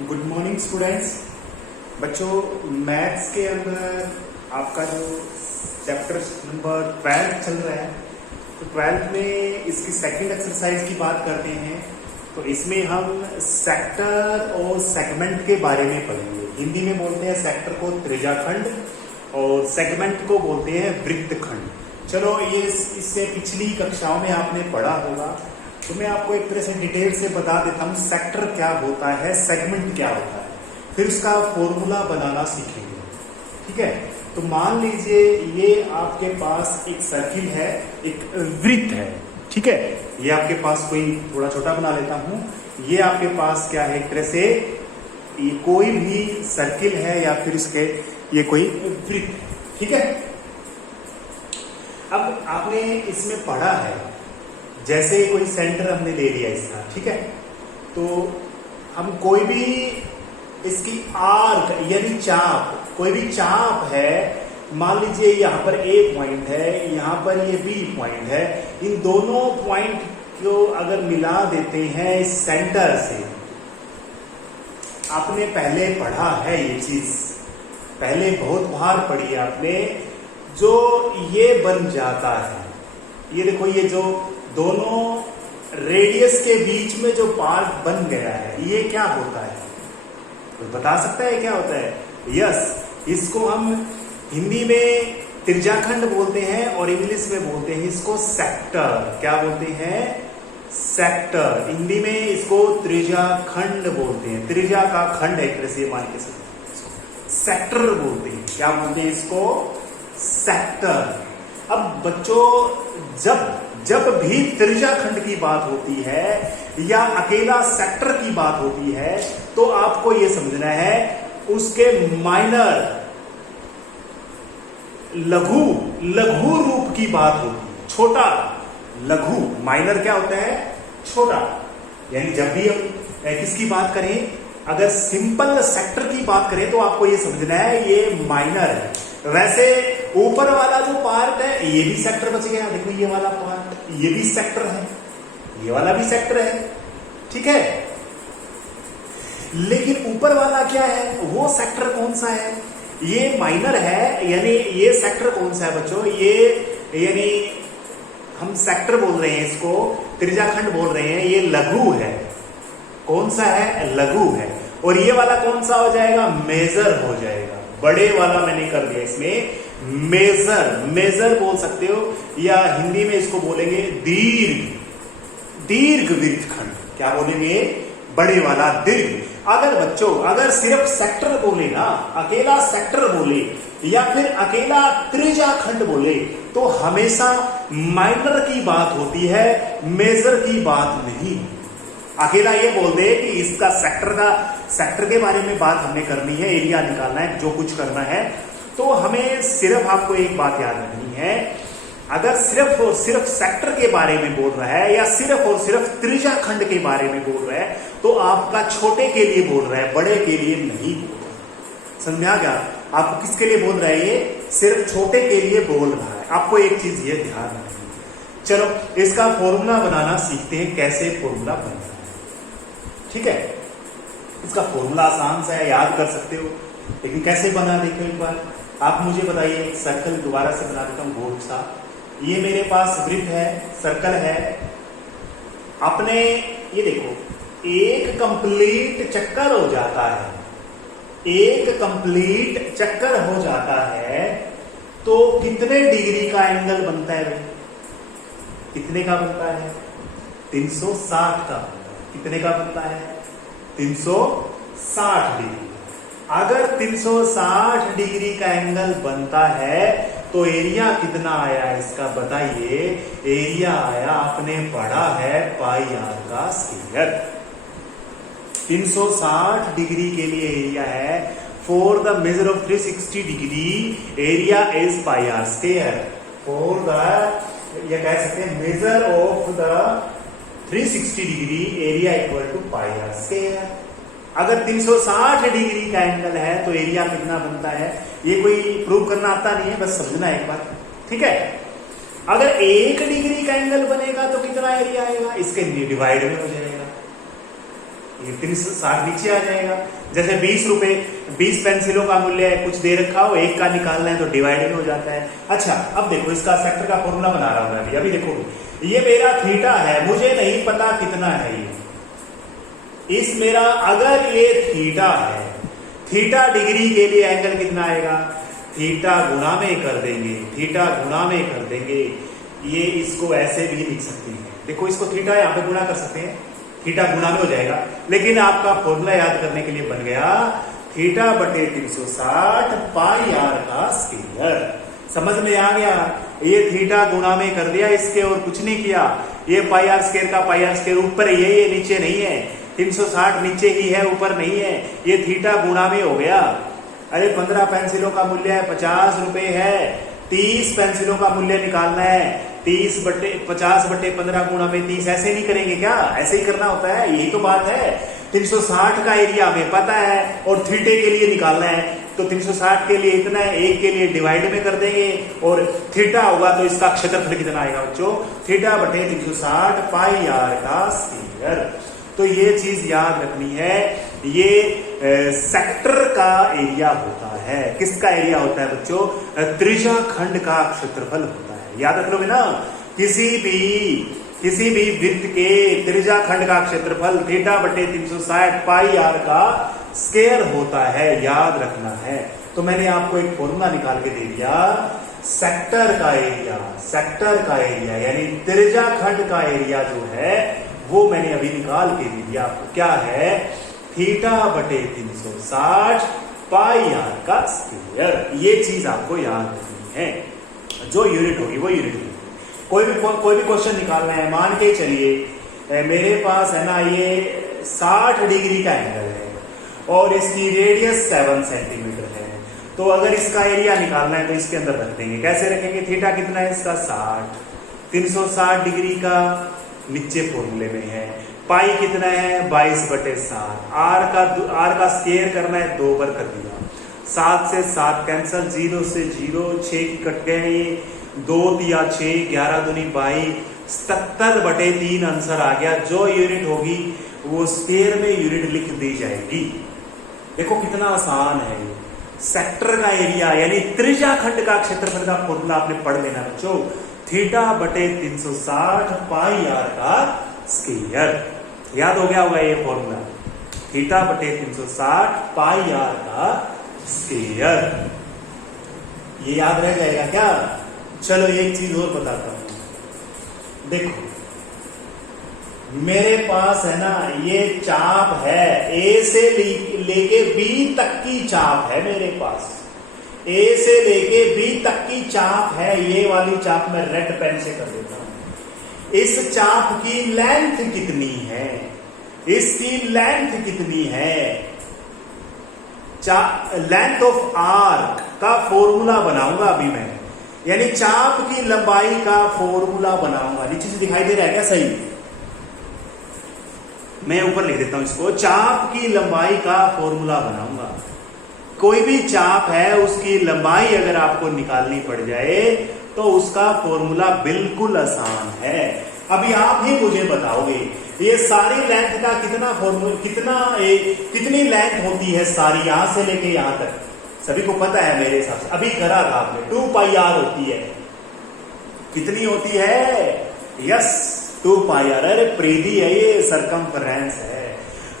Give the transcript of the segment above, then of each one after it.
Good morning students. बच्चों, maths के अंदर आपका जो चैप्टर नंबर 12 चल रहा है, तो 12 में इसकी सेकंड एक्सरसाइज की बात करते हैं। तो इसमें हम सेक्टर और सेगमेंट के बारे में पढ़ेंगे। हिंदी में बोलते हैं सेक्टर को त्रिज्याखंड और सेगमेंट को बोलते हैं वृत्तखंड। चलो, ये इससे पिछली कक्षाओं में आपने पढ़ा होगा, तो मैं आपको एक तरह से डिटेल से बता देता हूँ सेक्टर क्या होता है, सेगमेंट क्या होता है, फिर उसका फॉर्मूला बनाना सीखेंगे। ठीक है, तो मान लीजिए ये आपके पास एक सर्किल है, एक वृत्त है। ठीक है, ये आपके पास कोई थोड़ा छोटा बना लेता हूँ। ये आपके पास क्या है, एक तरह से ये कोई भी सर्किल है या फिर इसके ये कोई वृत्त है। ठीक है, अब आपने इसमें पढ़ा है, जैसे कोई सेंटर हमने ले लिया इसका। ठीक है, तो हम कोई भी इसकी आर्क यानी चाप, कोई भी चाप है, मान लीजिए यहाँ पर ए पॉइंट है, यहाँ पर ये बी पॉइंट है, इन दोनों पॉइंट को अगर मिला देते हैं इस सेंटर से, आपने पहले पढ़ा है ये चीज, पहले बहुत बार पढ़ी है आपने, जो ये बन जाता है, ये देखो, ये जो दोनों रेडियस के बीच में जो पार्ट बन गया है, ये क्या होता है? तो बता सकता है क्या होता है? यस, इसको हम हिंदी में त्रिज्याखंड बोलते हैं और इंग्लिश में बोलते हैं इसको सेक्टर। क्या बोलते हैं? सेक्टर। हिंदी में इसको त्रिज्याखंड बोलते हैं, त्रिज्या का खंड है, एक तरह से मान के सेक्टर बोलते हैं। क्या बोलते हैं इसको? सेक्टर। अब बच्चों, जब भी त्रिज्याखंड की बात होती है या अकेला सेक्टर की बात होती है, तो आपको यह समझना है उसके माइनर लघु रूप की बात होती है। छोटा लघु, माइनर क्या होता है? छोटा। यानी जब भी हम किसकी बात करें, अगर सिंपल सेक्टर की बात करें, तो आपको यह समझना है ये माइनर है। वैसे ऊपर वाला जो पार्ट है, ये भी सेक्टर बच गया। देखो, ये वाला पार्ट, ये भी सेक्टर है, ये वाला भी सेक्टर है। ठीक है, लेकिन ऊपर वाला क्या है, वो सेक्टर कौन सा है? ये माइनर है। यानी ये सेक्टर कौन सा है बच्चों? ये यानी हम सेक्टर बोल रहे हैं, इसको त्रिज्याखंड बोल रहे हैं, ये लघु है। कौन सा है? लघु है। और ये वाला कौन सा हो जाएगा? मेजर हो जाएगा। बड़े वाला मैंने कर दिया इसमें मेजर बोल सकते हो, या हिंदी में इसको बोलेंगे दीर्घ वृत्तखंड। क्या बोलेंगे? बड़े वाला दीर्घ। अगर बच्चों, अगर सिर्फ सेक्टर बोले ना, अकेला सेक्टर बोले या फिर अकेला त्रिज्याखंड बोले, तो हमेशा माइनर की बात होती है, मेजर की बात नहीं। अकेला ये बोल दे कि इसका सेक्टर के बारे में बात हमने करनी है, एरिया निकालना है, जो कुछ करना है, तो हमें सिर्फ आपको एक बात याद रखनी है, अगर सिर्फ और सिर्फ सेक्टर के बारे में बोल रहा है या सिर्फ और सिर्फ त्रिज्याखंड के बारे में बोल रहा है, तो आपका छोटे के लिए बोल रहा है, बड़े के लिए नहीं बोल रहा। समझा क्या? आपको किसके लिए बोल रहा है? ये सिर्फ छोटे के लिए बोल रहा है। आपको एक चीज ये ध्यान रखनी है। चलो, इसका फॉर्मूला बनाना सीखते हैं, कैसे फॉर्मूला बनता है। ठीक है, इसका फॉर्मूला आसान सा है, याद कर सकते हो, लेकिन कैसे बना देखो एक बार। आप मुझे बताइए, सर्कल दोबारा से बना देता हूं गोल सा। ये मेरे पास वृत्त है, सर्कल है। अपने ये देखो, एक कंप्लीट चक्कर हो जाता है, एक कंप्लीट चक्कर हो जाता है, तो कितने डिग्री का एंगल बनता है भाई? कितने का बनता है? 360 का। कितने का बनता है? 360 डिग्री। अगर 360 डिग्री का एंगल बनता है, तो एरिया कितना आया इसका बताइए? एरिया आया, आपने पढ़ा है, पाई आर का स्क्वायर। 360 डिग्री के लिए एरिया है, for the major of 360 degree area is pi r square. For the, ये कह सकते हैं, major of the 360 degree area equal to pi r square. अगर 360 डिग्री का एंगल है, तो एरिया कितना बनता है? ये कोई प्रूव करना आता नहीं है, बस समझना एक बार। ठीक है, अगर 1 डिग्री का एंगल बनेगा तो कितना एरिया आएगा? इसके डिवाइड में हो जाएगा। ये 360 नीचे आ जाएगा। जैसे 20 रुपए 20 पेंसिलों का मूल्य है, कुछ दे रखा हो, एक का निकालना है तो डिवाइडेड हो जाता है। अच्छा अब देखो इसका सेक्टर का फॉर्मूला बना रहा हूं मैं अभी देखो ये मेरा थीटा है, मुझे नहीं पता कितना है ये। इस मेरा अगर ये थीटा है, थीटा डिग्री के लिए एंगल कितना आएगा, थीटा गुणा में कर देंगे, थीटा गुणा में कर देंगे। ये इसको ऐसे भी लिख सकते हैं, देखो इसको थीटा यहां पे गुणा कर सकते हैं, थीटा गुणा में हो जाएगा। लेकिन आपका फॉर्मूला याद करने के लिए बन गया थीटा बटे 360 पाई आर का स्क्वायर। समझ में आ गया, ये थीटा गुणा में कर दिया इसके और कुछ नहीं किया। ये पाई आर स्क्वायर का पाई आर स्क्वायर ऊपर ही है, ये नीचे नहीं है। 360 नीचे ही है, ऊपर नहीं है। ये थीटा गुणा में हो गया। अरे 15 पेंसिलों का मूल्य है 50 रुपए है, 30 पेंसिलों का मूल्य निकालना है, 50 बटे 15 गुणा में 30। ऐसे नहीं करेंगे क्या, ऐसे ही करना होता है, यही तो बात है। 360 का एरिया हमें पता है और थीटे के लिए निकालना है, तो 360 के लिए इतना है, एक के लिए डिवाइड में कर देंगे और थीटा होगा तो इसका क्षेत्रफल कितना आएगा बच्चों, थीटा बटे 360 पाई आर का स्क्वायर। तो ये चीज याद रखनी है, ये सेक्टर का एरिया होता है। किसका एरिया होता है बच्चों, त्रिज्या खंड का क्षेत्रफल होता है। याद रख लोगे ना, किसी भी वृत्त के त्रिज्या खंड का क्षेत्रफल थीटा बटे 360 पाई आर का स्क्वायर होता है, याद रखना है। तो मैंने आपको एक फॉर्मूला निकाल के दे दिया, सेक्टर का एरिया यानी त्रिज्या खंड का एरिया जो है वो मैंने अभी निकाल के दे दिया आपको। क्या है, थीटा बटे 360 पाई आर का स्क्वायर। ये चीज आपको याद रखनी है, जो यूनिट होगी वो यूनिट होगी। कोई भी क्वेश्चन निकालना है, मान के चलिए मेरे पास है ना ये 60 डिग्री का एंगल है और इसकी रेडियस 7 सेंटीमीटर है। तो अगर इसका एरिया निकालना है तो इसके अंदर रख देंगे। कैसे रखेंगे, थीटा कितना है इसका 60, 360 डिग्री का नीचे फॉर्मूले में है, पाई कितना है 22 बटे 7, आर का स्क्वायर करना है 2 बार कर दिया, 7 से 7 कैंसल, 0 से 0, 6 कट गए, ये 2 या 6, 11 दूनी 22, 77 बटे 3 आंसर आ गया। जो यूनिट होगी वो स्क्वायर में यूनिट लिख दी जाएगी। देखो कितना आसान है ये। सेक्टर का एरिया यानी त्रिज्या खंड का क्षेत्रफल का फॉर्मूला आपने पढ़ लेना बच्चों, थीटा बटे 360 पाई आर का स्क्वायर। याद हो गया होगा ये फॉर्मूला, थीटा बटे 360 पाई आर का स्क्वायर। ये याद रह जाएगा क्या। चलो एक चीज और बताता हूं, देखो मेरे पास है ना ये चाप है, ए से लेके बी तक की चाप है मेरे पास, ए से लेके बी तक की चाप है। ये वाली चाप मैं रेड पेन से कर देता हूं। इस चाप की लेंथ कितनी है, इसकी लेंथ कितनी है, लेंथ ऑफ आर्क का फॉर्मूला बनाऊंगा अभी मैं, यानी चाप की लंबाई का फॉर्मूला बनाऊंगा। नीचे से दिखाई दे रहा है क्या, सही, मैं ऊपर लिख देता हूं इसको, चाप की लंबाई का फॉर्मूला बनाऊंगा। कोई भी चाप है उसकी लंबाई अगर आपको निकालनी पड़ जाए तो उसका फॉर्मूला बिल्कुल आसान है। अभी आप ही मुझे बताओगे ये सारी लेंथ का कितना फॉर्मूला, कितनी लेंथ होती है सारी, यहां से लेके यहां तक, सभी को पता है मेरे हिसाब से, अभी करा था आपने, 2 पाई आर होती है। कितनी होती है, यस 2 पाई आर। अरे प्रीति है ये, सरकमफ्रेंस है।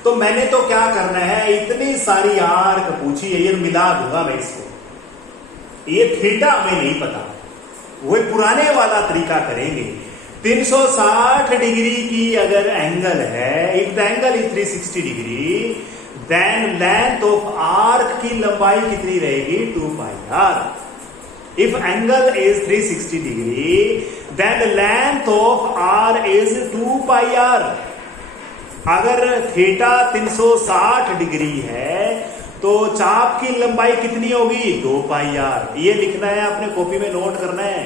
तो मैंने तो क्या करना है, इतनी सारी आर्क पूछी है, ये मिला दूंगा मैं इसको। ये थीटा हमें नहीं पता, वो पुराने वाला तरीका करेंगे। 360 डिग्री की अगर एंगल है, if the angle is 360 degree, then length of arc की लंबाई कितनी रहेगी, 2 pi R. If angle is 360 degree, then length of R is 2 pi R. अगर थीटा 360 डिग्री है तो चाप की लंबाई कितनी होगी, 2 पाई आर। ये लिखना है, अपने कॉपी में नोट करना है,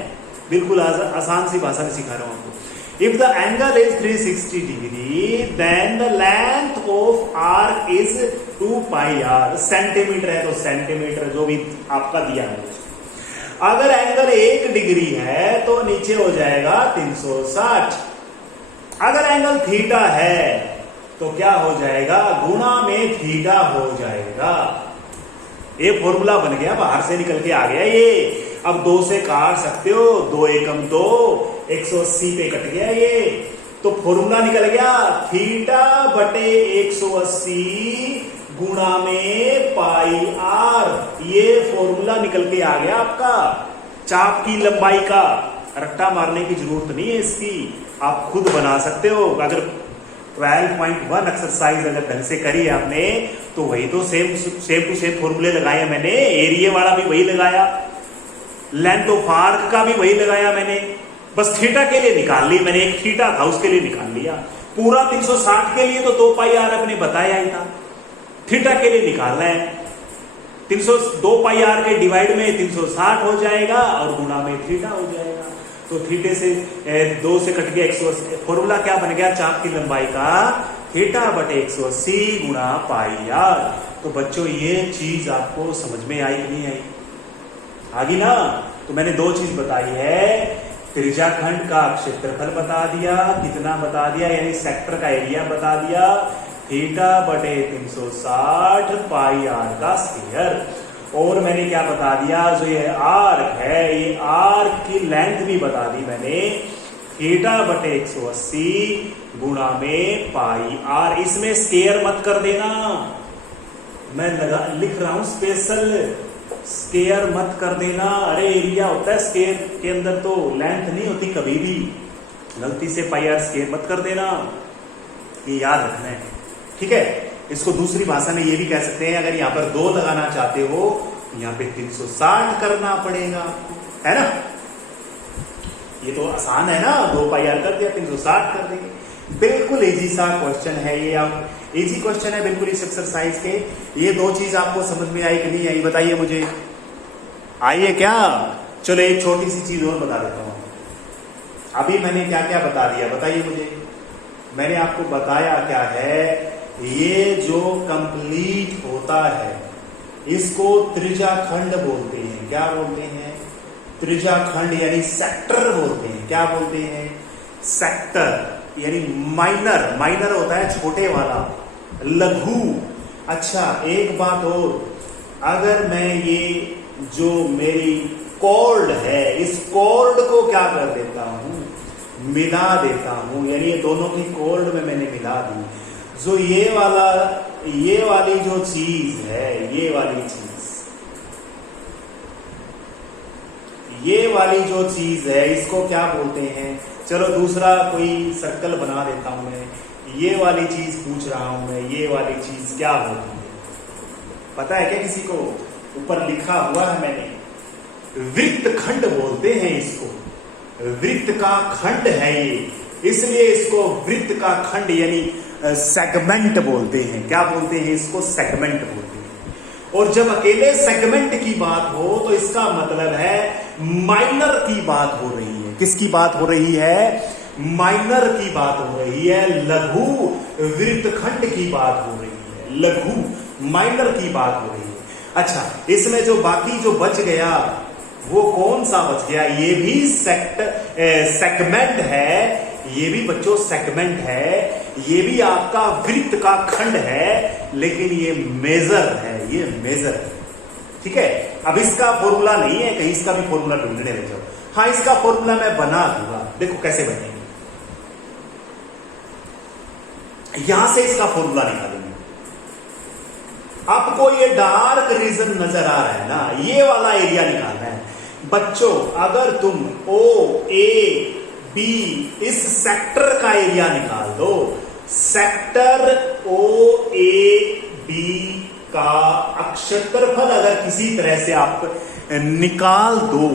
बिल्कुल आसान सी भाषा में सिखा रहा हूं आपको। If the angle is 360 degree, then the length of arc is 2 pi r. Centimetre है तो सेंटीमीटर, जो भी आपका दिया है। अगर एंगल 1 डिग्री है तो नीचे हो जाएगा 360। अगर एंगल थीटा है तो क्या हो जाएगा, गुणा में थीटा हो जाएगा। ये फॉर्मूला बन गया, बाहर से निकल के आ गया ये। अब 2 से काट सकते हो, 2 एकम 2, 180 पे कट गया ये, तो फॉर्मूला निकल गया थीटा बटे 180 गुणा में पाई आर। ये फॉर्मूला निकल के आ गया आपका चाप की लंबाई का। रट्टा मारने की जरूरत नहीं है इसकी, आप खुद बना सकते हो। अगर 12.1 एक्सरसाइज अगर ढंग से करी है आपने, तो वही तो सेम टू सेम फॉर्मूले लगाए मैंने। एरिया वाला भी वही लगाया, लेंथ ऑफ आर्क का भी वही लगाया मैंने, बस थीटा के लिए निकाल ली मैंने। एक थीटा था उसके लिए निकाल लिया। पूरा 360 के लिए तो 2 पाई आर अपने बताया ही था, थीटा के लिए निकालना है। 2 पाई आर के डिवाइड में 360 हो जाएगा और गुणा में थीटा हो जाएगा। तो थीटे से 2 से कट गया 180। फॉर्मूला क्या बन गया चाप की लंबाई का, थीटा बटे 180 गुणा पाई आर। तो बच्चों ये चीज आपको समझ में आई कि नहीं आई? आगी ना? तो मैंने 2 चीज बताई है, त्रिज्याखंड का क्षेत्रफल बता दिया, कितना बता दिया, यानी सेक्टर का एरिया बता दिया, थीटा बटे 360 पाई आर का स्क्वायर। और मैंने क्या बता दिया, जो ये आर्क है, ये आर्क की लेंथ भी बता दी मैंने, थीटा बटे 180 गुणा में पाई आर। इसमें स्केयर मत कर देना, मैं लिख रहा हूं स्पेशल, स्केयर मत कर देना। अरे एरिया होता है स्केयर के अंदर, तो लेंथ नहीं होती कभी भी। गलती से पाई आर स्केयर मत कर देना, ये याद रखना है, ठीक है। इसको दूसरी भाषा में ये भी कह सकते हैं, अगर यहां पर 2 लगाना चाहते हो, यहां पे 360 करना पड़ेगा, है ना। ये तो आसान है ना, 2 पाई आर कर दिया, 360 कर देंगे। बिल्कुल इजी सा क्वेश्चन है ये, आप इजी क्वेश्चन है बिल्कुल इस एक्सरसाइज के। ये 2 चीज आपको समझ में आई कि नहीं आई, बताइए मुझे, आई है क्या? चलो एक छोटी सी चीज और बता देता हूं। अभी मैंने क्या क्या बता दिया, बताइए मुझे। मैंने आपको बताया क्या है, ये जो कंप्लीट होता है इसको त्रिज्याखंड बोलते हैं। क्या बोलते हैं? त्रिज्याखंड यानी सेक्टर बोलते हैं। क्या बोलते हैं? सेक्टर यानी माइनर, माइनर होता है छोटे वाला, लघु। अच्छा एक बात और, अगर मैं ये जो मेरी कॉर्ड है, इस कॉर्ड को क्या कर देता हूं, मिला देता हूं, यानी ये दोनों की कॉर्ड में मैंने मिला दी, जो ये वाली जो चीज है, ये वाली जो चीज है, इसको क्या बोलते हैं? चलो दूसरा कोई सर्कल बना देता हूं मैं। ये वाली चीज पूछ रहा हूं मैं, ये वाली चीज क्या होती है, पता है क्या किसी को? ऊपर लिखा हुआ है मैंने, वृत्तखंड बोलते हैं इसको। वृत्त का खंड है ये, इसलिए इसको वृत्त का खंड यानी सेगमेंट बोलते हैं। क्या बोलते हैं इसको? सेगमेंट बोलते हैं। और जब अकेले सेगमेंट की बात हो तो इसका मतलब है माइनर की बात हो रही है। किसकी बात हो रही है? माइनर की बात हो रही है, लघु वृत्तखंड की बात हो रही है, लघु माइनर की बात हो रही है। अच्छा इसमें जो बाकी जो बच गया वो कौन सा बच गया? ये भी सेगमेंट है, ये भी बच्चों सेगमेंट है, ये भी आपका वृत्त का खंड है, लेकिन ये मेजर है, ये मेजर है, ठीक है। अब इसका फॉर्मूला नहीं है, कहीं इसका भी फॉर्मूला ढूंढने लग जाओ। हाँ इसका फॉर्मूला मैं बना दूंगा, देखो कैसे बनेगा। यहां से इसका फॉर्मूला निकालेंगे। आपको ये डार्क रीजन नजर आ रहा है ना, ये वाला एरिया निकालना है बच्चों। अगर तुम ओ ए बी इस सेक्टर का एरिया निकाल दो, सेक्टर ओ ए बी का क्षेत्रफल अगर किसी तरह से आप निकाल दो,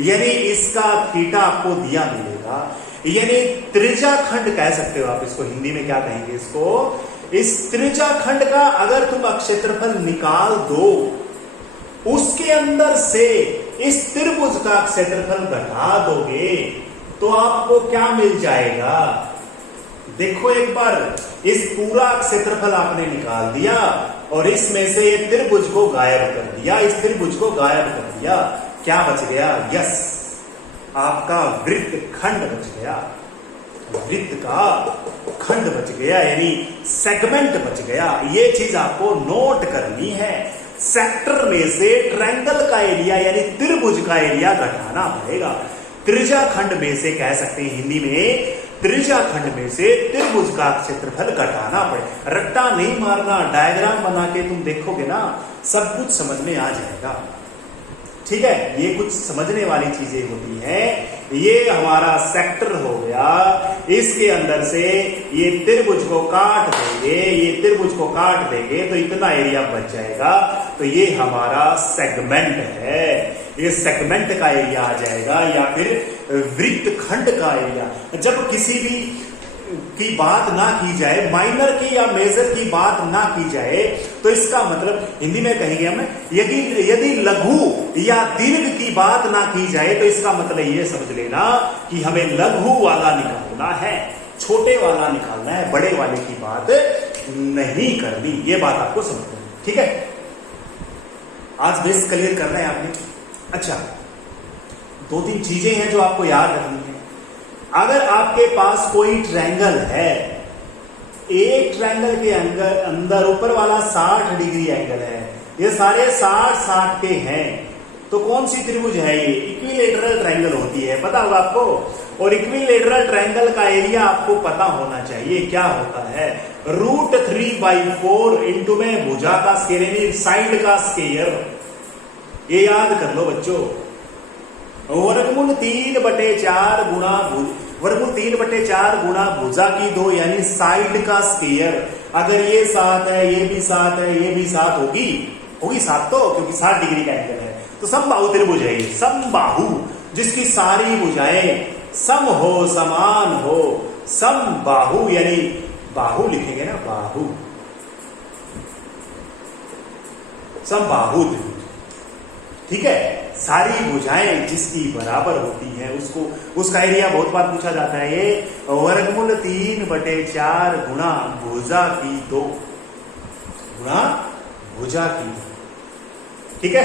यानी इसका थीटा आपको दिया मिलेगा, यानी त्रिज्याखंड कह सकते हो आप इसको, हिंदी में क्या कहेंगे इसको? इस त्रिज्याखंड का अगर तुम क्षेत्रफल निकाल दो, उसके अंदर से इस त्रिभुज का क्षेत्रफल घटा दोगे तो आपको क्या मिल जाएगा? देखो एक बार, इस पूरा क्षेत्रफल आपने निकाल दिया और इसमें से ये त्रिभुज को गायब कर दिया, इस त्रिभुज को गायब कर दिया, क्या बच गया? यस, आपका वृत्त खंड बच गया, वृत्त का खंड बच गया, यानी सेगमेंट बच गया। ये चीज आपको नोट करनी है। सेक्टर में से ट्रायंगल का एरिया यानी त्रिभुज का एरिया घटाना पड़ेगा। त्रिज्या खंड में से कह सकते हैं हिंदी में, त्रिज्या खंड में से त्रिभुज का क्षेत्रफल घटाना पड़े। रट्टा नहीं मारना, डायग्राम बना के तुम देखोगे ना, सब कुछ समझ में आ जाएगा। ठीक है, ये कुछ समझने वाली चीजें होती हैं। ये हमारा सेक्टर हो गया, इसके अंदर से ये त्रिभुज को काट देंगे, ये त्रिभुज को काट देंगे तो इतना एरिया बच जाएगा। तो ये हमारा सेगमेंट है, ये सेगमेंट का एरिया आ जाएगा, या फिर वृत्तखंड का एरिया। जब किसी भी की बात ना की जाए, माइनर की या मेजर की बात ना की जाए, तो इसका मतलब हिंदी में कहेंगे हम, यदि लघु या दीर्घ की बात ना की जाए तो इसका मतलब ये समझ लेना कि हमें लघु वाला निकालना है, छोटे वाला निकालना है, बड़े वाले की बात नहीं करनी। ये बात आपको समझना है। ठीक है, आज बेस क्लियर करना है आपने। अच्छा, 2-3 चीजें हैं जो आपको याद रखनी है। अगर आपके पास कोई ट्रायंगल है, एक ट्रायंगल के अंदर ऊपर वाला 60 डिग्री एंगल है, ये सारे 60 के हैं, तो कौन सी त्रिभुज है ये? इक्विलेटरल ट्रायंगल होती है, पता होगा आपको। और इक्विलेटरल ट्रायंगल का एरिया आपको पता होना चाहिए क्या होता है। √3/4 इंटू में भुजा का स्केयर यानी साइड का स्केयर, ये याद कर लो बच्चों। वर्गमूल 3/4 गुणा वर्गमूल 3/4 गुणा भुजा की 2 यानी साइड का स्केयर। अगर ये 7 है, ये भी 7 है, ये भी 7 होगी 7 तो, क्योंकि 60 डिग्री का एंगल है। तो समबाहु त्रिभुज है ये, समबाहु, जिसकी सारी भुजाएं सम हो, समान हो, समबाहु, यानी बाहु लिखेंगे ना, बाहु, समबाहु त्रिभुज। ठीक है, सारी भुजाएं जिसकी बराबर होती हैं उसको, उसका एरिया बहुत बार पूछा जाता है। ये वर्गमूल 3/4 गुणा भुजा की 2 गुणा भुजा की 2। ठीक है,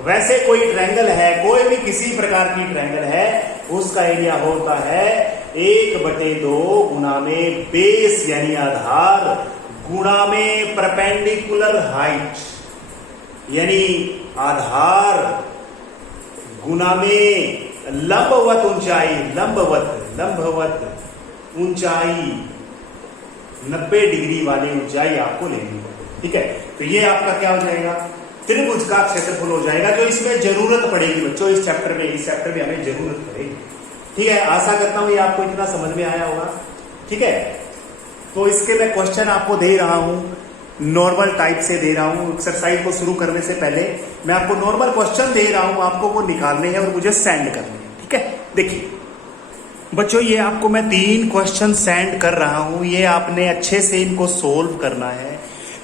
वैसे कोई ट्रायंगल है, कोई भी किसी प्रकार की ट्रायंगल है, उसका एरिया होता है 1/2 गुणा में बेस यानी आधार गुणा में परपेंडिकुलर हाइट यानी आधार गुना में लंबवत ऊंचाई, लंबवत ऊंचाई 90 डिग्री वाली ऊंचाई आपको लेनी है। ठीक है, तो ये आपका क्या हो जाएगा? त्रिभुज का क्षेत्रफल हो जाएगा, जो इसमें जरूरत पड़ेगी बच्चों, इस चैप्टर में हमें जरूरत पड़ेगी। ठीक है, आशा करता हूं ये आपको इतना समझ में आया होगा। ठीक है, तो इसके मैं क्वेश्चन आपको दे रहा हूं, नॉर्मल टाइप से दे रहा हूं। एक्सरसाइज को शुरू करने से पहले मैं आपको नॉर्मल क्वेश्चन दे रहा हूं, आपको वो निकालने हैं और मुझे सेंड करने हैं। ठीक है, देखिए बच्चों, ये आपको मैं 3 क्वेश्चन सेंड कर रहा हूं, ये आपने अच्छे से इनको सोल्व करना है।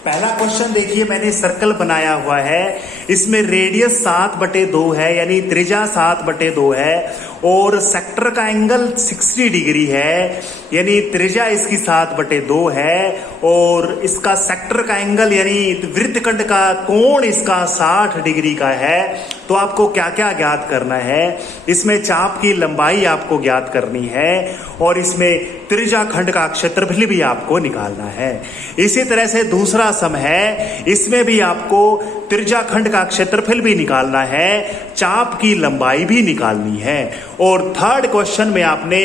पहला क्वेश्चन देखिए, मैंने सर्कल बनाया हुआ है, इसमें रेडियस 7/2 है, यानी त्रिज्या 7/2 है, और सेक्टर का एंगल 60 डिग्री है, यानी त्रिज्या इसकी 7/2 है, और इसका सेक्टर का एंगल यानी वृत्तखंड का कोण इसका 60 डिग्री का है। तो आपको क्या क्या ज्ञात करना है? इसमें चाप की लंबाई आपको ज्ञात करनी है, और इसमें त्रिज्या खंड का क्षेत्रफल भी आपको निकालना है। इसी तरह से दूसरा सम है, इसमें भी आपको त्रिज्या खंड का क्षेत्रफल भी निकालना है, चाप की लंबाई भी निकालनी है। और थर्ड क्वेश्चन में आपने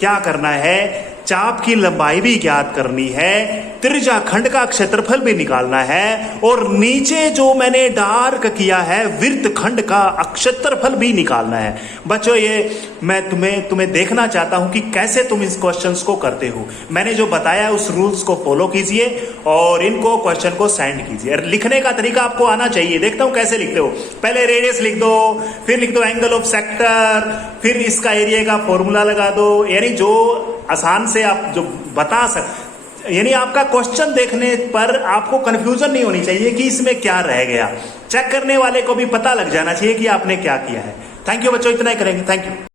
क्या करना है? चाप की लंबाई भी ज्ञात करनी है, त्रिज्या खंड का क्षेत्रफल भी निकालना है, और नीचे जो मैंने डार्क किया है वृत्तखंड का क्षेत्रफल भी निकालना है। बच्चों, ये मैं तुम्हें देखना चाहता हूं कि कैसे तुम इस क्वेश्चंस को करते हो। मैंने जो बताया उस रूल्स को फॉलो कीजिए और इनको क्वेश्चन को सेंड कीजिए। लिखने का तरीका आपको आना चाहिए, देखता हूं कैसे लिखते हो। पहले रेडियस लिख दो, फिर लिख दो एंगल ऑफ सेक्टर, फिर इसका एरिया का फॉर्मूला लगा दो, यानी जो आसान से आप जो बता यानी आपका क्वेश्चन देखने पर आपको कंफ्यूजन नहीं होनी चाहिए कि इसमें क्या रह गया। चेक करने वाले को भी पता लग जाना चाहिए कि आपने क्या किया है। थैंक यू बच्चों, इतना ही करेंगे। Thank you.